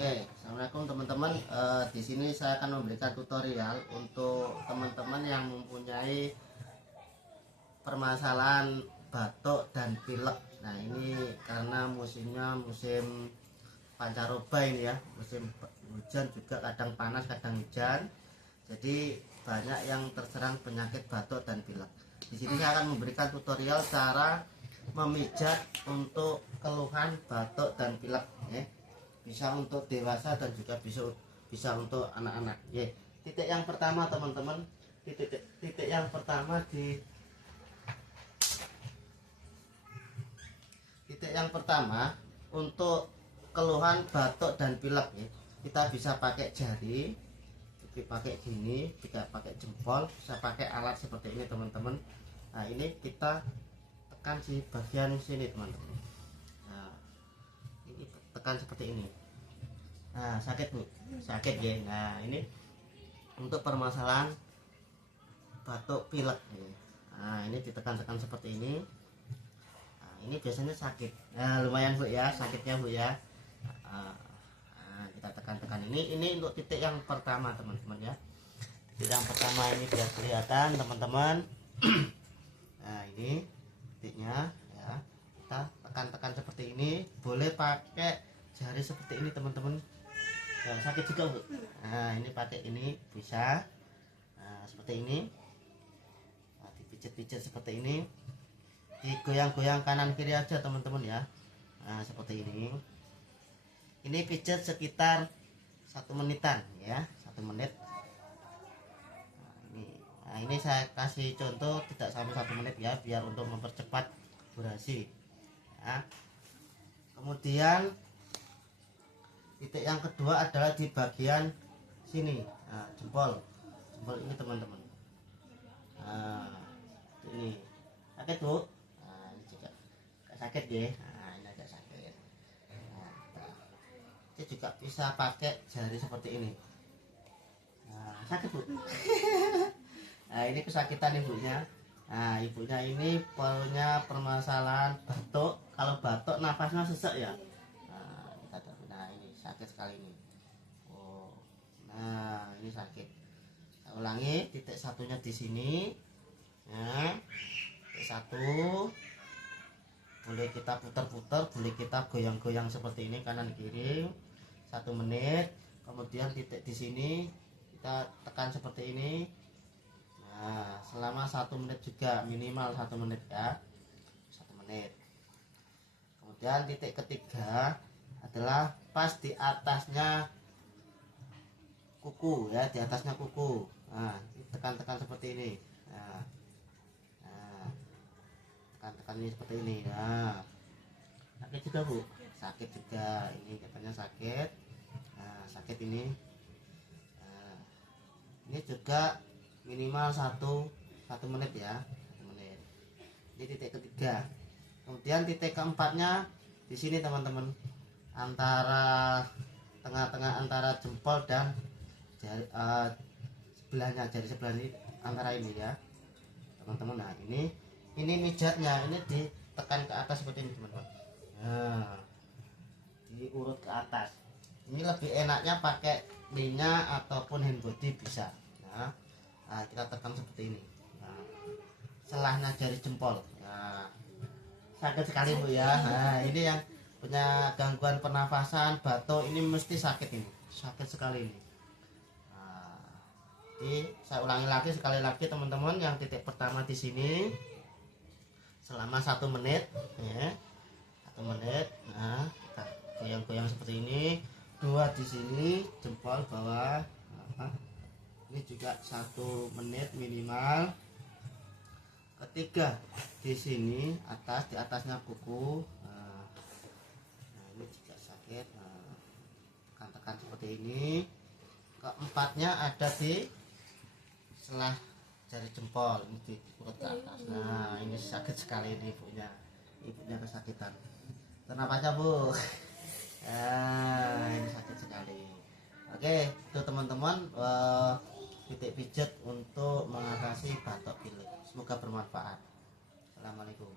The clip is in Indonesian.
Oke, assalamualaikum teman-teman. Di sini saya akan memberikan tutorial untuk teman-teman yang mempunyai permasalahan batuk dan pilek. Nah, ini karena musimnya musim pancaroba ini ya, musim hujan juga, kadang panas kadang hujan. Jadi banyak yang terserang penyakit batuk dan pilek. Di sini saya akan memberikan tutorial cara memijat untuk keluhan batuk dan pilek ya. Bisa untuk dewasa dan juga bisa untuk anak-anak ya. Titik yang pertama teman-teman, titik yang pertama di titik yang pertama untuk keluhan batuk dan pilek ya. Kita bisa pakai jari, pakai gini, bisa pakai jempol, bisa pakai alat seperti ini teman-teman. Nah, ini kita tekan di bagian sini teman-teman. Nah, ini tekan seperti ini. Nah, sakit bu, sakit ya. Nah, ini untuk permasalahan batuk pilek ya. Nah, ini ditekan-tekan seperti ini. Nah, ini biasanya sakit. Nah, lumayan bu ya, sakitnya bu ya. Nah, kita tekan-tekan ini untuk titik yang pertama teman-teman ya. Titik yang pertama ini biar kelihatan teman-teman. Nah, ini titiknya ya. Kita tekan-tekan seperti ini. Boleh pakai jari seperti ini teman-teman. Nah, sakit juga bu. Nah, ini pakai ini bisa. Nah, seperti ini. Nah, dipijat-pijat seperti ini. Digoyang-goyang kanan kiri aja teman-teman ya. Nah, seperti ini. Ini pijat sekitar 1 menitan ya, 1 menit. Nah, ini saya kasih contoh tidak sampai 1 menit ya, biar untuk mempercepat durasi. Ya. Kemudian titik yang kedua adalah di bagian sini. Nah, jempol ini teman-teman. Nah, ini sakit bu. Nah, ini juga sakit ya. Nah, ini agak sakit. Nah, ini juga bisa pakai jari seperti ini. Nah, sakit bu. Nah, ini kesakitan ibunya. Nah, ibunya ini punya permasalahan batuk. Kalau batuk nafasnya sesek ya. Nah, ini sakit sekali ini. Oh, nah ini sakit. Saya ulangi, titik satunya di sini. Nah, titik satu. Boleh kita putar-putar, boleh kita goyang-goyang seperti ini kanan kiri. 1 menit. Kemudian titik di sini kita tekan seperti ini. Nah, selama 1 menit juga, minimal 1 menit ya. 1 menit. Kemudian titik ketiga adalah pas di atasnya kuku ya, di atasnya kuku. Nah, tekan-tekan seperti ini. Nah, tekan-tekan ini seperti ini. Nah, sakit juga bu, sakit juga. Ini katanya sakit. Nah, sakit ini. Nah, ini juga minimal 1 menit ya, 1 menit. Ini titik ketiga. Kemudian titik keempatnya di sini teman-teman, antara tengah-tengah antara jempol dan jari sebelahnya, jari sebelah ini, antara ini ya teman-teman. Nah, ini mijatnya ini ditekan ke atas seperti ini teman-teman. Nah, diurut ke atas. Ini lebih enaknya pakai minyak ataupun hand body bisa. Nah, kita tekan seperti ini. Nah, selahnya jari jempol. Nah, sakit sekali bu ya. Nah, ini yang punya gangguan pernafasan batuk ini mesti sakit, ini sakit sekali ini. Nah, jadi saya ulangi lagi sekali lagi teman-teman, yang titik pertama di sini selama 1 menit ya, 1 menit. Nah, kita goyang-goyang seperti ini. 2 di sini jempol bawah. Nah, ini juga 1 menit minimal. Ketiga di sini atas, di atasnya kuku. Nah, ini juga sakit. Nah, tekan-tekan seperti ini. Keempatnya ada di selah jari jempol, ini diurut ke atas. Nah, ini sakit sekali ini ibunya kesakitan. Kenapa aja bu? Nah, ini sakit sekali. Oke, itu teman-teman, titik pijat untuk mengatasi batuk pilek. Semoga bermanfaat. Assalamualaikum.